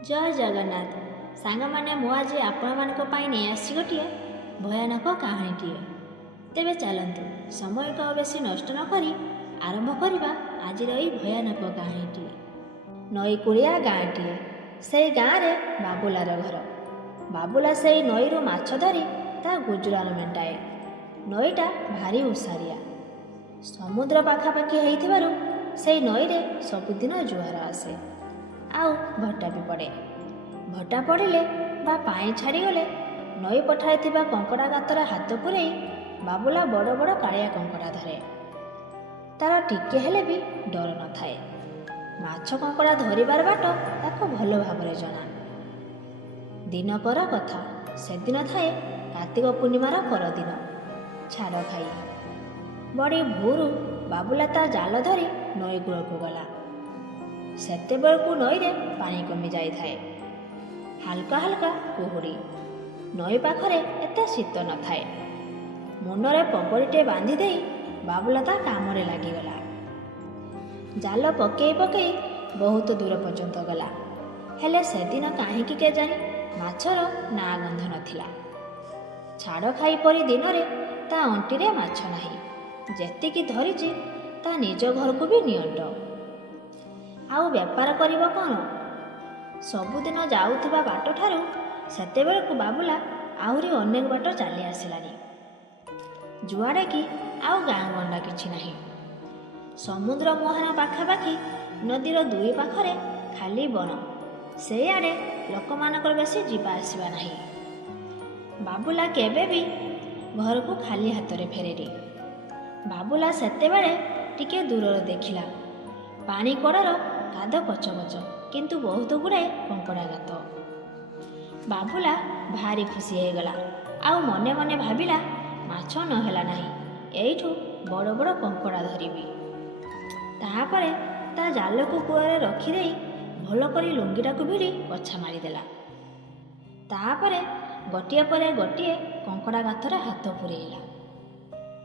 जय जगन्नाथ सांग मैंने मु आज आपण नहीं आसी गोटे भयानक कहानीटीए। तेबे चलतु समय को बेसी नष्ट न करी आरंभ करवा आज भयानक कहानीटी। नई कूड़िया गाँटीए से गाँव में बाबुलार घर। बाबुला से नईर माछ धरी ता गुजरान मेटाए। नईटा भारी ओसारिया समुद्र पाखापाखि होइथिबारु से नईरे सबुदिन जुआर आसे आउ भट्टा भी पड़े। भट्टा पड़े बा पानी छाड़गले नई पठार थिबा कंकड़ा गातर हाथ पुरे बाबुला बड़ बड़ कालिया कंकड़ा धरे। तार टिके हेले भी डर न थाए। माछ कंकड़ा धरिबार बाट ताको भल भाबरे जना। दिनकर कथा से दिन थाए कार्तिक पूर्णिमार परदिन छाड़ खाई। बड़ी भोरु बाबुला ता जाल धरी नई कूल को गला। सेतेबेलकु नईरे पानी कमी जाई थाए। हालका हालका कुहुड़ी। नई पाखरे एते शीत न थाए। मुंडरे पगड़ीटे बांधी देई बाबुला ता कामरे लागिगला। जाल पकई पकई बहुत दूर पर्यंत गला। हेले सेदिन काहींकि केजानी माछर ना गंध नथिला। छाड़ खाई परी दिनरे ता अंटीरे माछ नाही। जेतिकी धरिची ता निज घर को भी नियंट। आउ बेपार करिबो कौन? सबुदिन जाउथिबा बाट ठारू सेतेबेलकु बाबुला आहुरी अनेक बाट चली आसिलानी। जुआड़े कि आउ गाँ गंडा किछि नाही। समुद्र मुहान पाखापाखि नदीर दुई पाखरे खाली बन। से आड़े लोकमानकर बेसी जीवा आसिबा नाही। बाबुला केबे भी घर को खाली हाथरे फेरेनी। बाबुला सेतेबेले टिके दूरर देखिला पानी कड़र काद कच कच किंतु बहुत गुड़ाए कंकड़ा गात। बाबुला भारी खुशी हो गला। आउ मने मने भाविला माछ नहेला नाही एइठु बड़ बड़ कंकड़ा धरिबी। ताहापरे ता जाल को कूଳରେ रखिदे भल करी लुंगीटा को भिड़ी पछा मारिदेला। ताहापरे गोटिए परे गोटिए कंकड़ा गाथरे हाथ पुरेइला।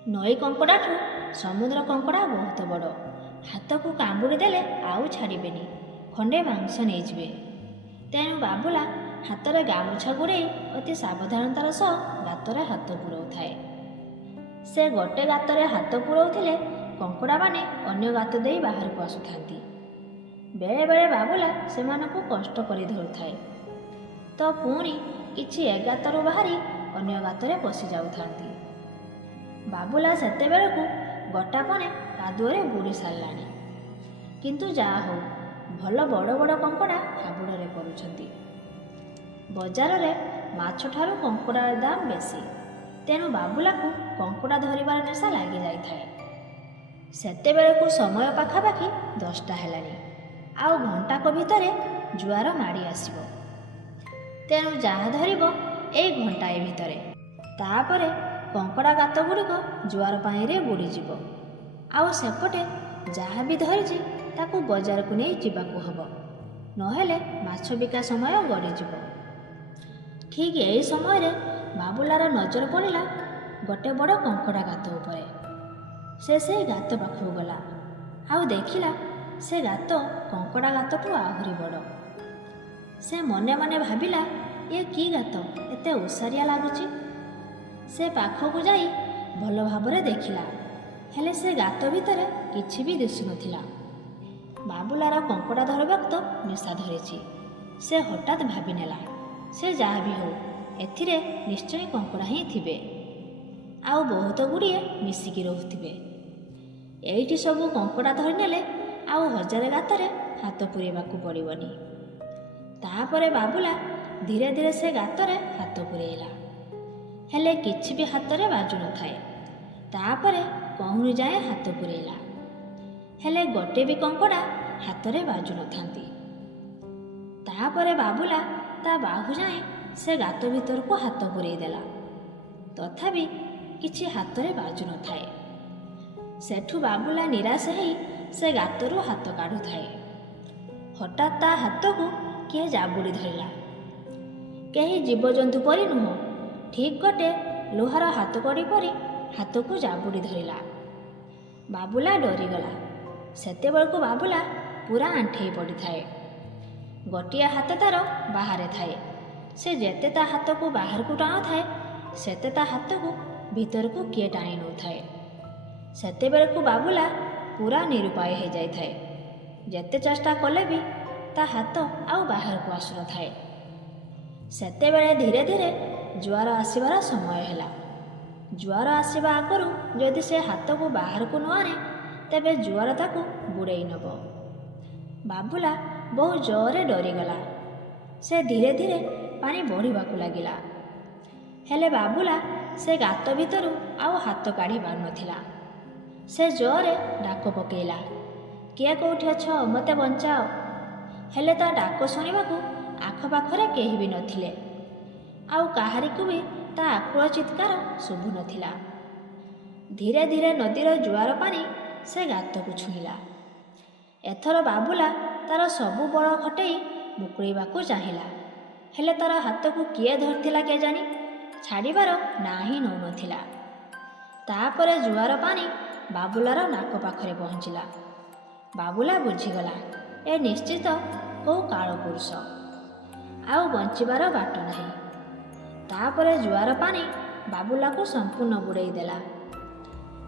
नई कंकड़ाठू समुद्र कंकड़ा बहुत बड़। हाथ को कामुड़ी देले आउ छाड़बेनी। खंडे मांस नहीं। तेणु बाबुला हाथ में गामुछा गुड़े अति सावधानतार सह गातरे हाथ पुराउथाए। से गोटे गातरे हाथ पुराउथिले कंकड़ा माने अन्य गात देई बाहर को आसुथांती। बेले बेले बाबुला सेमानकु कष्ट करि धरुथाए तो पुणी किछि एक गातरू बाहरी अन्य गातरे पशि जाउथांती। बाबुला सेतेबेलकु गोटापणे कादुअरे बुड़ी सारलानी। किंतु जा हो भल बड़ बड़ कंकड़ा हाबुड़े पड़ुछंती। बजार रे माछ ठारू कंकड़ार दाम बेसी। तेणु बाबुला को कंकड़ा धरिबार नेशा लागी जाई थाए। सेतेबेलकु समय पाखापाखि 10टा हेलानी। आउ घंटाक भितरे जुआर माड़ी आसिबो। तेणु जहा धरिबो एई घंटाए भितरे। तापरे कंकड़ा गात गुड़िक जुआर पानी रे बुड़ी जिवो। आउ सेपटे जहा भी धरिछि ताकू बजार को नहीं जीवाकू हबो। नहेले माछ बिका समय गड़ी जिवो। ठीक यही समय रे बाबुलार नजर पड़िला गोटे बड़ कंकड़ा गात उपरे। से गात पाखु गला। आउ देखिला से गात कंकड़ा गातठू आहुरी बड़। से मने मने भाविला ये की गात एते ओसारिया लागुची। से पाखकू जाई भल भाबरे देखिला। हेले से गात भितरे किछि भी दिशु नथिला। बाबुलार कंकड़ा धरबाक तो निशा धरिछि। से हठात भाबी नेला से जहा भी हो एथिरे निश्चय कंकड़ा ही थिबे। आउ बहुत गुड़िए मिसिकी रहुथिबे। एइठी सबु कंकड़ा धरि नेले आउ हजारे गातरे हाथ पुरेबाकू पड़िबनी। ताहापरे बाबुला धीरे धीरे से गातरे हाथ पुरेइला। हेले किछि भी हाथरे बाजु न थाए। ताहापरे कहूनी जाए हाथ पुरेइला। हेले गोटे भी कंकड़ा हाथरे बाजु न थांती। ताहापरे बाबुला ता बाहु जाए से गात भीतर को हाथ पुरेई देला। तथापि किछि हाथरे बाजु न थाए। सेठू बाबुला निराश हेई से गातरू हाथ काढु थाए। हठात ता हाथ को किए जाबुड़ी धरिला। केही जीवजंतु परि नुह ठीक गोटे लुहार हाथ कड़ी परी हाथ को जाबुड़ी धरिला। बाबुला डरीगला। सेतेबेलकु बाबुला पूरा आंठेई पड़ी थाए। ଗୋଟିଏ ହାତ ତାର ବାହାରେ ଥାଏ। ସେ ଯେତେ ତା ହାତକୁ ବାହାରକୁ ଟାଣୁଥାଏ ସେତେ ତା ହାତକୁ ଭିତରକୁ କିଏ ଟାଣି ନେଉଥାଏ। ସେତେବେଳକୁ ବାବୁଲା ପୁରା ନିରୁପାୟ ହୋଇଯାଇଥାଏ। ଯେତେ ଚେଷ୍ଟା କଲେ ବି ତା ହାତ ଆଉ ବାହାରକୁ ଆସୁନଥାଏ। ସେତେବେଳେ ଧୀରେ ଧୀରେ ଜୁଆର ଆସିବାର ସମୟ ହେଲା। ଜୁଆର ଆସିବା ଆଗରୁ ଯଦି ସେ ହାତକୁ ବାହାରକୁ ନ ଆଣେ ତେବେ ଜୁଆର ତାକୁ ବୁଡ଼େଇ ନେବ। ବାବୁଲା ବହୁ ଜୋରରେ ଡରିଗଲା। ସେ ଧୀରେ ଧୀରେ ପାଣି ବଢ଼ିବାକୁ ଲାଗିଲା। ହେଲେ ବାବୁଲା ସେ ଗାତ ଭିତରୁ ଆଉ ହାତ କାଢ଼ି ପାରୁନଥିଲା। ସେ ଜୋରରେ ଡାକ ପକେଇଲା, କିଏ କେଉଁଠି ଅଛ, ମୋତେ ବଞ୍ଚାଅ। ହେଲେ ତା ଡାକ ଶୁଣିବାକୁ ଆଖପାଖରେ କେହି ବି ନଥିଲେ। ଆଉ କାହାରିକୁ ବି ତା ଆକୁଳ ଚିତ୍କାର ଶୁଭୁନଥିଲା। ଧୀରେ ଧୀରେ ନଦୀର ଜୁଆର ପାଣି ସେ ଗାତକୁ ଛୁଇଁଲା। ଏଥର ବାବୁଲା ତାର ସବୁ ବଳ ଖଟେଇ ମୁକୁଳେଇବାକୁ ଚାହିଁଲା। ହେଲେ ତାର ହାତକୁ କିଏ ଧରିଥିଲା କେଜାଣି, ଛାଡ଼ିବାର ନାଁ ହିଁ ନେଉନଥିଲା। ତାପରେ ଜୁଆର ପାଣି ବାବୁଲାର ନାକ ପାଖରେ ପହଞ୍ଚିଲା। ବାବୁଲା ବୁଝିଗଲା ଏ ନିଶ୍ଚିତ କେଉଁ କାଳପୁରୁଷ, ଆଉ ବଞ୍ଚିବାର ବାଟ ନାହିଁ। ତାପରେ ଜୁଆର ପାଣି ବାବୁଲାକୁ ସମ୍ପୂର୍ଣ୍ଣ ବୁଡ଼େଇ ଦେଲା।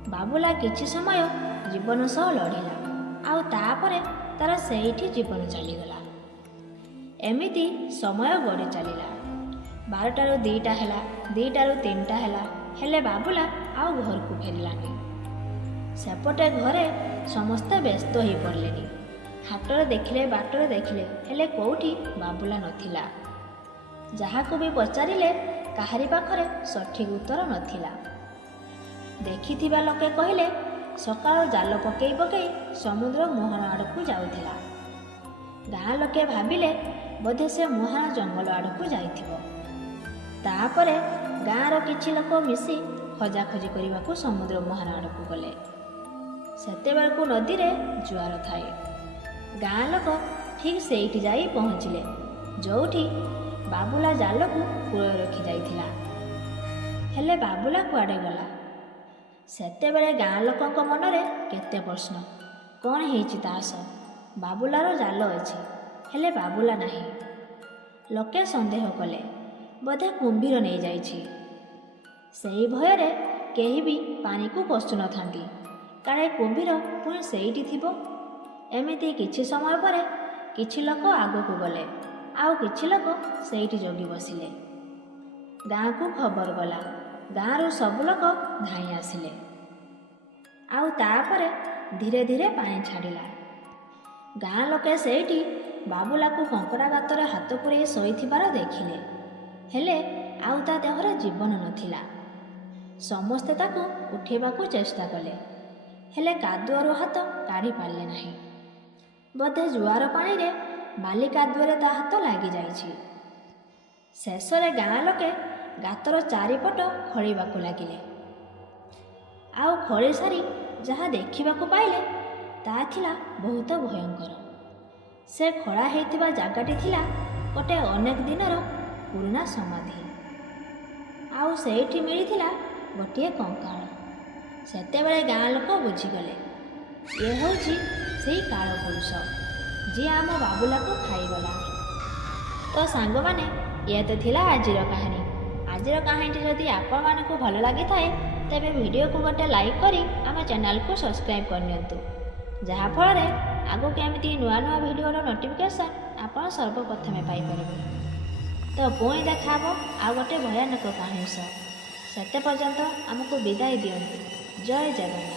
ବାବୁଲା କିଛି ସମୟ ଜୀବନ ସହ ଲଢ଼ିଲା, ଆଉ ତାପରେ ତାର ସେଇଠି ଜୀବନ ଚାଲିଗଲା। ଏମିତି ସମୟ ଗଡ଼ି ଚାଲିଲା। 12ଟାରୁ 2ଟା ହେଲା, 2ଟାରୁ 3ଟା ହେଲା, ହେଲେ ବାବୁଲା ଆଉ ଘରକୁ ଫେରିଲାନି। ସେପଟେ ଘରେ ସମସ୍ତେ ବ୍ୟସ୍ତ ହୋଇପଡ଼ିଲେଣି। ହାଟରେ ଦେଖିଲେ, ବାଟରେ ଦେଖିଲେ, ହେଲେ କେଉଁଠି ବାବୁଲା ନଥିଲା। ଯାହାକୁ ବି ପଚାରିଲେ କାହାରି ପାଖରେ ସଠିକ୍ ଉତ୍ତର ନଥିଲା। ଦେଖିଥିବା ଲୋକେ କହିଲେ ସକାଳୁ ଜାଲ ପକେଇ ପକେଇ ସମୁଦ୍ର ମୁହାଣ ଆଡ଼କୁ ଯାଉଥିଲା। ଗାଁ ଲୋକେ ଭାବିଲେ ବୋଧେ ସେ ମୁହାଣ ଜଙ୍ଗଲ ଆଡ଼କୁ ଯାଇଥିବ। ତାପରେ ଗାଁର କିଛି ଲୋକ ମିଶି ଖୋଜାଖୋଜି କରିବାକୁ ସମୁଦ୍ର ମୁହାଣ ଆଡ଼କୁ ଗଲେ। ସେତେବେଳକୁ ନଦୀରେ ଜୁଆର ଥାଏ। ଗାଁ ଲୋକ ଠିକ୍ ସେଇଠି ଯାଇ ପହଞ୍ଚିଲେ ଯେଉଁଠି ବାବୁଲା ଜାଲକୁ କୂଳରେ ରଖି ଯାଇଥିଲା। ହେଲେ ବାବୁଲା କୁଆଡ଼େ ଗଲା? ସେତେବେଳେ ଗାଁ ଲୋକଙ୍କ ମନରେ କେତେ ପ୍ରଶ୍ନ। କ'ଣ ହେଇଛି ତା ସହ? ବାବୁଲାର ଜାଲ ଅଛି, ହେଲେ ବାବୁଲା ନାହିଁ। ଲୋକେ ସନ୍ଦେହ କଲେ ବୋଧେ କୁମ୍ଭୀର ନେଇଯାଇଛି। ସେହି ଭୟରେ କେହି ବି ପାଣିକୁ ପଶୁନଥାନ୍ତି, କାଳେ କୁମ୍ଭୀର ପୁଣି ସେଇଠି ଥିବ। ଏମିତି କିଛି ସମୟ ପରେ କିଛି ଲୋକ ଆଗକୁ ଗଲେ, ଆଉ କିଛି ଲୋକ ସେଇଠି ଜଗି ବସିଲେ। ଗାଁକୁ ଖବର ଗଲା। ଗାଁରୁ ସବୁ ଲୋକ ଧାଇଁ ଆସିଲେ। ଆଉ ତାପରେ ଧୀରେ ଧୀରେ ପାଣି ଛାଡ଼ିଲା। ଗାଁ ଲୋକେ ସେଇଠି ବାବୁଲାକୁ କଙ୍କଡ଼ା ଗାତରେ ହାତ ପୁରେଇ ଶୋଇଥିବାର ଦେଖିଲେ। ହେଲେ ଆଉ ତା ଦେହରେ ଜୀବନ ନଥିଲା। ସମସ୍ତେ ତାକୁ ଉଠାଇବାକୁ ଚେଷ୍ଟା କଲେ, ହେଲେ କାଦୁଅରୁ ହାତ କାଢ଼ି ପାରିଲେ ନାହିଁ। ବୋଧେ ଜୁଆର ପାଣିରେ ବାଲି କାଦୁଅରେ ତା ହାତ ଲାଗିଯାଇଛି। ଶେଷରେ ଗାଁ ଲୋକେ ଗାତର ଚାରିପଟ ଖୋଳିବାକୁ ଲାଗିଲେ। ଆଉ ଖୋଳି ସାରି ଯାହା ଦେଖିବାକୁ ପାଇଲେ ତାହା ଥିଲା ବହୁତ ଭୟଙ୍କର। ସେ ଖୋଳା ହେଇଥିବା ଜାଗାଟି ଥିଲା ଗୋଟିଏ ଅନେକ ଦିନର ପୁରୁଣା ସମାଧି। ଆଉ ସେଇଠି ମିଳିଥିଲା ଗୋଟିଏ କଙ୍କାଳ। ସେତେବେଳେ ଗାଁ ଲୋକ ବୁଝିଗଲେ ଇଏ ହେଉଛି ସେଇ କାଳପୁରୁଷ ଯିଏ ଆମ ବାବୁଲାକୁ ଖାଇଗଲା। ତ ସାଙ୍ଗମାନେ, ଇଏ ତ ଥିଲା ଆଜିର କାହାଣୀ। ଆଜିର କାହାଣୀଟି ଯଦି ଆପଣମାନଙ୍କୁ ଭଲ ଲାଗିଥାଏ ତେବେ ଭିଡ଼ିଓକୁ ଗୋଟେ ଲାଇକ୍ କରି ଆମ ଚ୍ୟାନେଲକୁ ସବସ୍କ୍ରାଇବ୍ କରିନିଅନ୍ତୁ, ଯାହାଫଳରେ ଆଗକୁ ଏମିତି ନୂଆ ନୂଆ ଭିଡ଼ିଓର ନୋଟିଫିକେସନ୍ ଆପଣ ସର୍ବପ୍ରଥମେ ପାଇପାରିବେ। ତ ପୁଣି ଦେଖା ହେବ ଆଉ ଗୋଟେ ଭୟାନକ କାହାଣୀ ସହ। ସେତେ ପର୍ଯ୍ୟନ୍ତ ଆମକୁ ବିଦାୟ ଦିଅନ୍ତୁ। ଜୟ ଜଗନ୍ନାଥ।